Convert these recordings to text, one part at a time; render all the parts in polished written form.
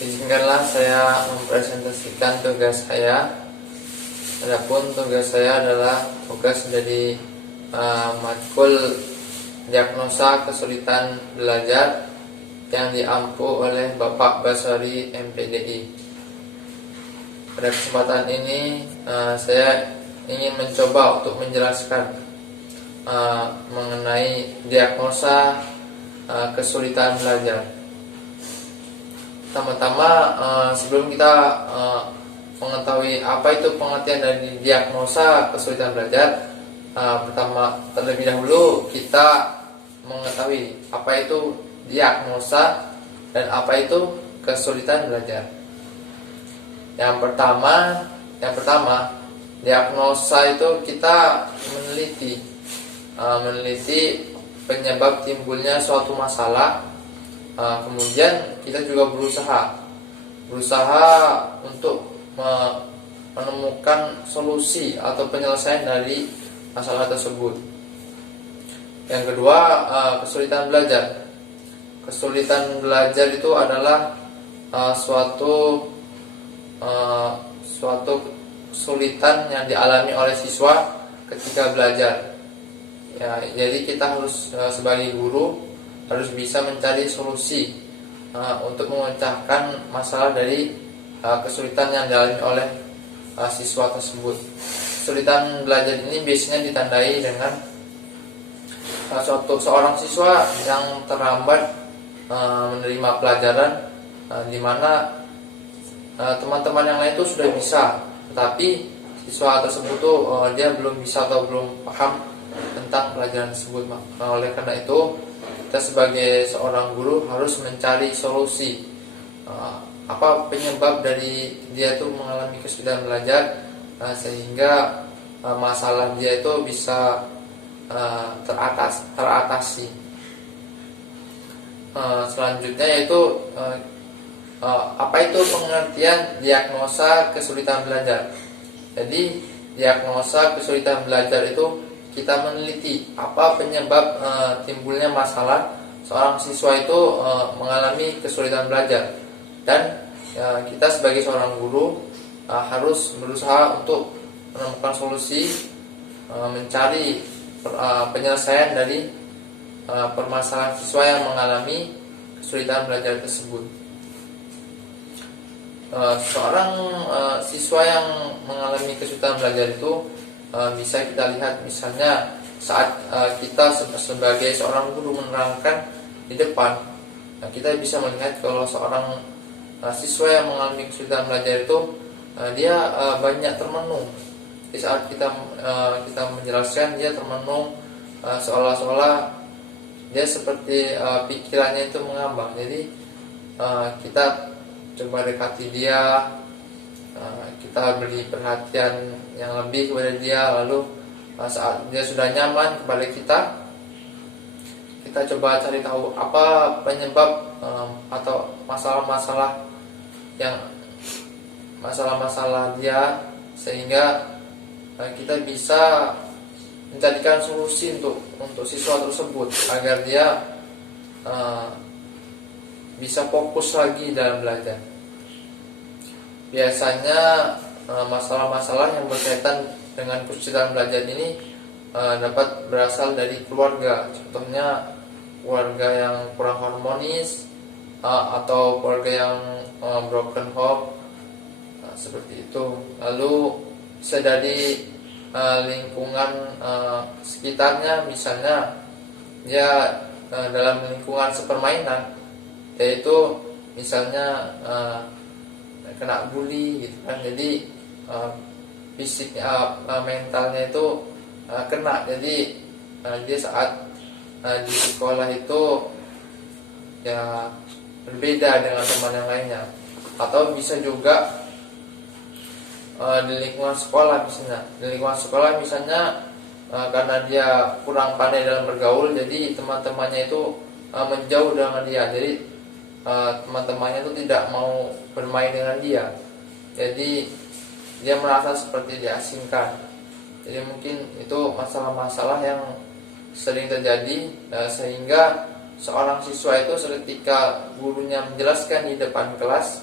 Izinkanlah saya mempresentasikan tugas saya. Adapun tugas saya adalah tugas dari matkul diagnosa kesulitan belajar yang diampu oleh Bapak Basari MPDI. Pada kesempatan ini saya ingin mencoba untuk menjelaskan mengenai diagnosa kesulitan belajar. Pertama-tama sebelum kita mengetahui apa itu pengertian dari diagnosa kesulitan belajar, terlebih dahulu kita mengetahui apa itu diagnosa dan apa itu kesulitan belajar. Yang pertama, diagnosa itu kita meneliti penyebab timbulnya suatu masalah. Kemudian kita juga berusaha untuk menemukan solusi atau penyelesaian dari masalah tersebut. Yang kedua, kesulitan belajar. Kesulitan belajar itu adalah suatu kesulitan yang dialami oleh siswa ketika belajar. Ya, jadi kita harus sebagai guru harus bisa mencari solusi untuk memecahkan masalah dari kesulitan yang dialami oleh siswa tersebut. Kesulitan belajar ini biasanya ditandai dengan seorang siswa yang terlambat menerima pelajaran, di mana teman-teman yang lain itu sudah bisa, tetapi siswa tersebut dia belum bisa atau belum paham tentang pelajaran tersebut. Oleh karena itu, kita sebagai seorang guru harus mencari solusi apa penyebab dari dia itu mengalami kesulitan belajar, sehingga masalah dia itu bisa teratasi. Selanjutnya yaitu apa itu pengertian diagnosa kesulitan belajar. Jadi diagnosa kesulitan belajar itu kita meneliti apa penyebab timbulnya masalah seorang siswa itu mengalami kesulitan belajar, dan kita sebagai seorang guru harus berusaha untuk menemukan solusi, mencari penyelesaian dari permasalahan siswa yang mengalami kesulitan belajar tersebut. Seorang siswa yang mengalami kesulitan belajar itu bisa kita lihat misalnya saat kita sebagai seorang guru menerangkan di depan. Kita bisa melihat kalau seorang siswa yang mengalami kesulitan belajar itu dia banyak termenung. Di saat kita menjelaskan, dia termenung, seolah-olah dia seperti pikirannya itu mengambang. Jadi kita coba dekati dia, kita beri perhatian yang lebih kepada dia, lalu saat dia sudah nyaman kepada kita coba cari tahu apa penyebab atau masalah-masalah dia, sehingga kita bisa mencarikan solusi untuk siswa tersebut agar dia bisa fokus lagi dalam belajar. Biasanya masalah-masalah yang berkaitan dengan kesulitan belajar ini dapat berasal dari keluarga. Contohnya keluarga yang kurang harmonis, atau keluarga yang broken home, seperti itu. Lalu bisa dari lingkungan sekitarnya, misalnya dia dalam lingkungan sepermainan, yaitu misalnya kena bully gitu kan, jadi fisiknya, mentalnya itu kena. Jadi dia saat di sekolah itu ya berbeda dengan teman yang lainnya. Atau bisa juga di lingkungan sekolah misalnya karena dia kurang pandai dalam bergaul, jadi teman-temannya itu menjauh dengan dia. Jadi teman-temannya itu tidak mau bermain dengan dia, jadi dia merasa seperti diasingkan. Jadi mungkin itu masalah-masalah yang sering terjadi, sehingga seorang siswa itu ketika gurunya menjelaskan di depan kelas,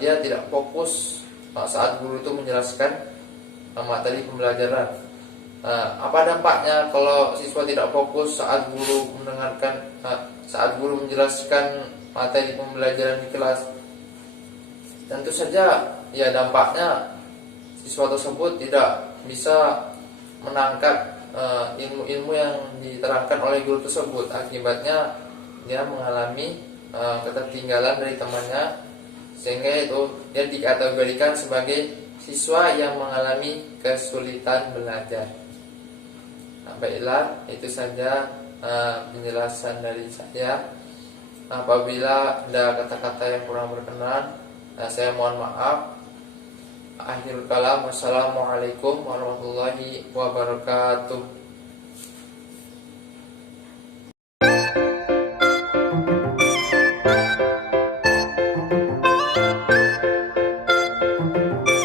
dia tidak fokus saat guru itu menjelaskan materi pembelajaran. Apa dampaknya kalau siswa tidak fokus saat guru saat guru menjelaskan materi pembelajaran di kelas? Tentu saja ya dampaknya siswa tersebut tidak bisa menangkap ilmu-ilmu yang diterangkan oleh guru tersebut. Akibatnya dia mengalami ketertinggalan dari temannya, sehingga itu dia dikategorikan sebagai siswa yang mengalami kesulitan belajar. Baiklah, itu saja penjelasan dari saya. Apabila ada kata-kata yang kurang berkenan, saya mohon maaf. Akhirul kalam, wassalamualaikum warahmatullahi wabarakatuh.